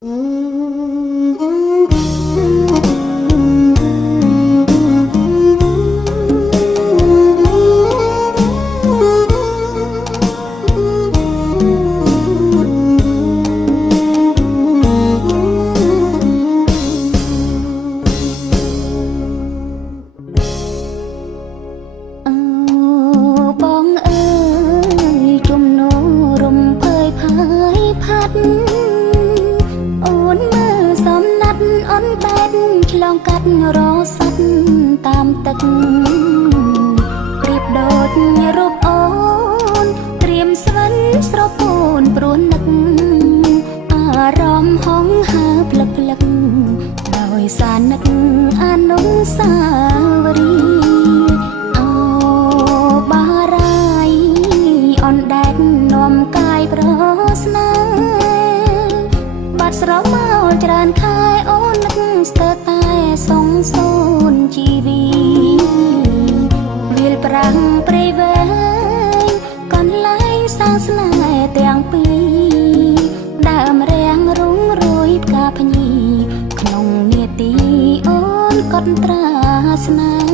ឆ្លងកាត់រស័ព្ទតាមទឹកប្រៀបដូចរូបអូនត្រៀមស្វិនស្រពោនព្រោះនឹកអារម្មណ៍ហង្ហើផ្លឹកផ្លឹកដោយសារនឹកអនុស្សាវរីយ៍អូបារាយអនដែកនាំកាយប្រស្នាបាត់ស្រមោលច្រើនខែអូននឹកស្ទើរតែសងសូនជីវីវាលប្រាំងព្រៃវែងកន្លែងសាស្នេហ៍ទាំងពីរដើមរាំងរុងរួយផ្កាភ្ញីក្នុងនាទីអូនកត់ត្រាស្នេហ៍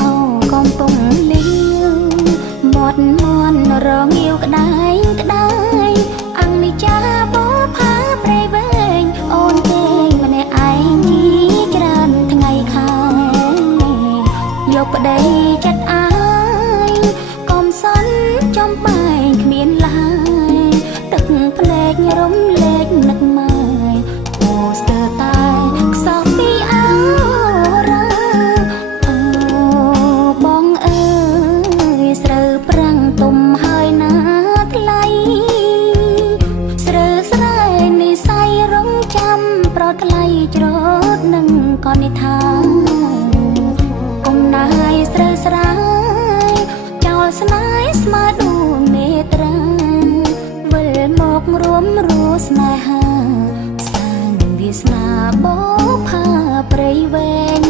អូកំពុងលីវមាត់មន់រងាវក្ដែងក្ដែងអង្គនិចាបោផាព្រៃវែងអូនទេម្នាក់ឯងជីច្រើនថ្ងៃខែយកប្តីចិត្តអាយកុំសន់ចំបែងគ្មានឡើយទឹកភ្លេចរំលែកនឹកម៉ែអូស្ទើរតែខ្សោះពីអើរ៉ាអូបងអើយស្រូវប្រាំងទុំហើយណាថ្លៃស្រើស្រែនិស័យរងចាំប្រថ្លៃច្រត់នឹងកនិដ្ឋាកុំណាយស្រើស្រាយចោលស្នេហ៍ស្មើដួងមេត្រាវិលមករួមរស់ស្នេហាសាងវាសនាបោផាព្រៃវែង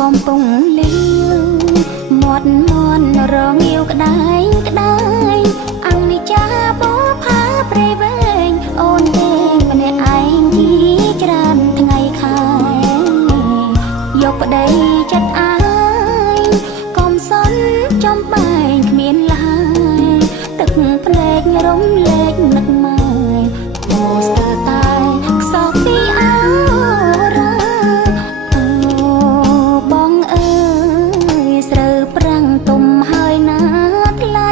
កំពុងលីវមាត់មន់រងាវក្ដែងក្ដែងអង្គនិចាបោផាព្រៃវែងអូនទេម្នាក់ឯងជីច្រើនថ្ងៃខែយកប្តីចិត្តអាយកុំសន់ចំបែងគ្មានឡើយទឹកភ្លេចរំលែកនឹកម៉ែអូស្ទើរតែខ្សោះពីអើរ៉ាប្រាំងទុំហើយណាថ្លៃ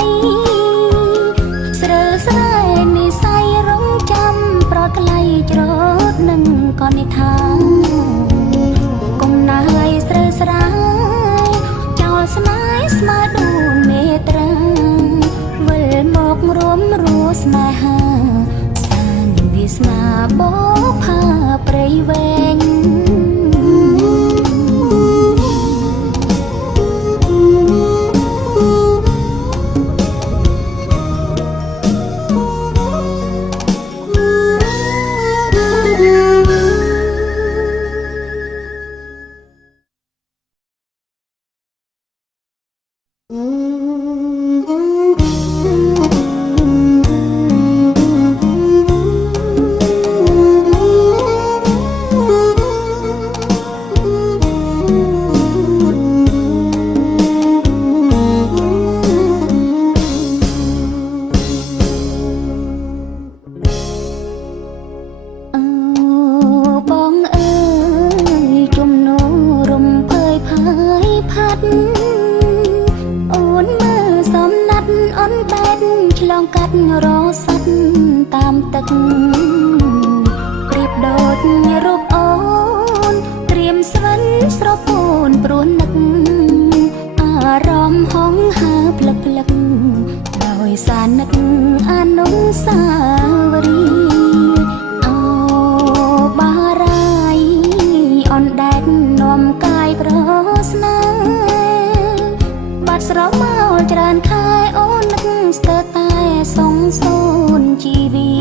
ស្រើស្រែនិស័យរងចាំប្រថ្លៃច្រត់នឹងកនិដ្ឋាកុំណាយស្រើស្រាយចោលស្នេហ៍ស្មើដួងមេត្រាវិលមករួមរស់ស្នេហាសាងវាសនាបោផាព្រៃវែងឆ្លងកាត់រស័ព្ទតាមទឹកប្រៀបដូចរូបអូនត្រៀមស្វិនស្រពោនព្រោះនឹកអារម្មណ៍ហង្ហើផ្លឹកផ្លឹកដោយសារនឹកអនុស្សាវរីយ៍ ស្រមោលច្រើនខែអូននឹកស្ទើរតែសងសូនជីវិត